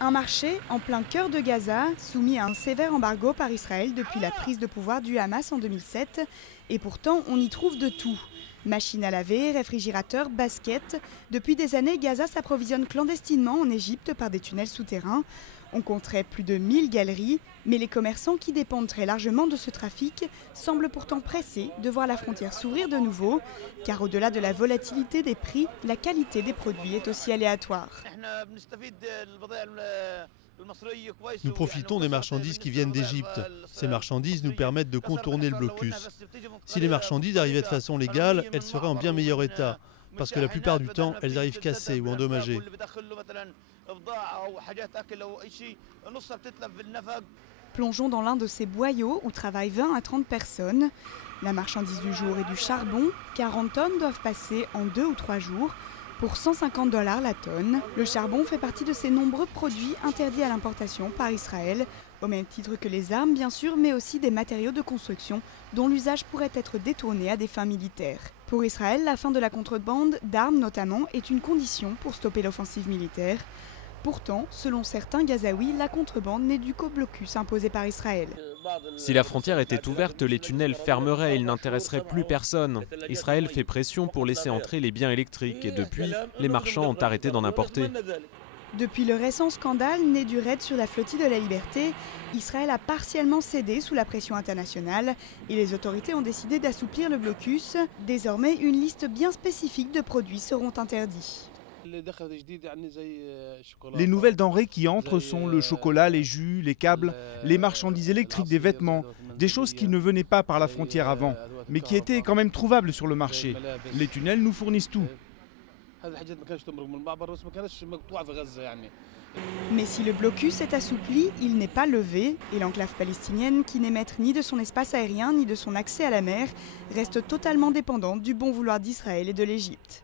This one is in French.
Un marché en plein cœur de Gaza, soumis à un sévère embargo par Israël depuis la prise de pouvoir du Hamas en 2007. Et pourtant, on y trouve de tout. Machines à laver, réfrigérateurs, baskets. Depuis des années, Gaza s'approvisionne clandestinement en Égypte par des tunnels souterrains. On compterait plus de 1000 galeries, mais les commerçants qui dépendent très largement de ce trafic semblent pourtant pressés de voir la frontière s'ouvrir de nouveau, car au-delà de la volatilité des prix, la qualité des produits est aussi aléatoire. Nous profitons des marchandises qui viennent d'Égypte. Ces marchandises nous permettent de contourner le blocus. Si les marchandises arrivaient de façon légale, elles seraient en bien meilleur état, parce que la plupart du temps, elles arrivent cassées ou endommagées. Plongeons dans l'un de ces boyaux où travaillent 20 à 30 personnes. La marchandise du jour est du charbon. 40 tonnes doivent passer en 2 ou 3 jours pour $150 la tonne. Le charbon fait partie de ces nombreux produits interdits à l'importation par Israël, au même titre que les armes bien sûr, mais aussi des matériaux de construction dont l'usage pourrait être détourné à des fins militaires. Pour Israël, la fin de la contrebande d'armes notamment est une condition pour stopper l'offensive militaire. Pourtant, selon certains Gazaouis, la contrebande n'est due qu'au blocus imposé par Israël. Si la frontière était ouverte, les tunnels fermeraient et ils n'intéresseraient plus personne. Israël fait pression pour laisser entrer les biens électriques et depuis, les marchands ont arrêté d'en importer. Depuis le récent scandale né du raid sur la flottille de la Liberté, Israël a partiellement cédé sous la pression internationale et les autorités ont décidé d'assouplir le blocus. Désormais, une liste bien spécifique de produits seront interdits. Les nouvelles denrées qui entrent sont le chocolat, les jus, les câbles, les marchandises électriques, des vêtements, des choses qui ne venaient pas par la frontière avant, mais qui étaient quand même trouvables sur le marché. Les tunnels nous fournissent tout. Mais si le blocus est assoupli, il n'est pas levé et l'enclave palestinienne, qui n'est maître ni de son espace aérien ni de son accès à la mer, reste totalement dépendante du bon vouloir d'Israël et de l'Égypte.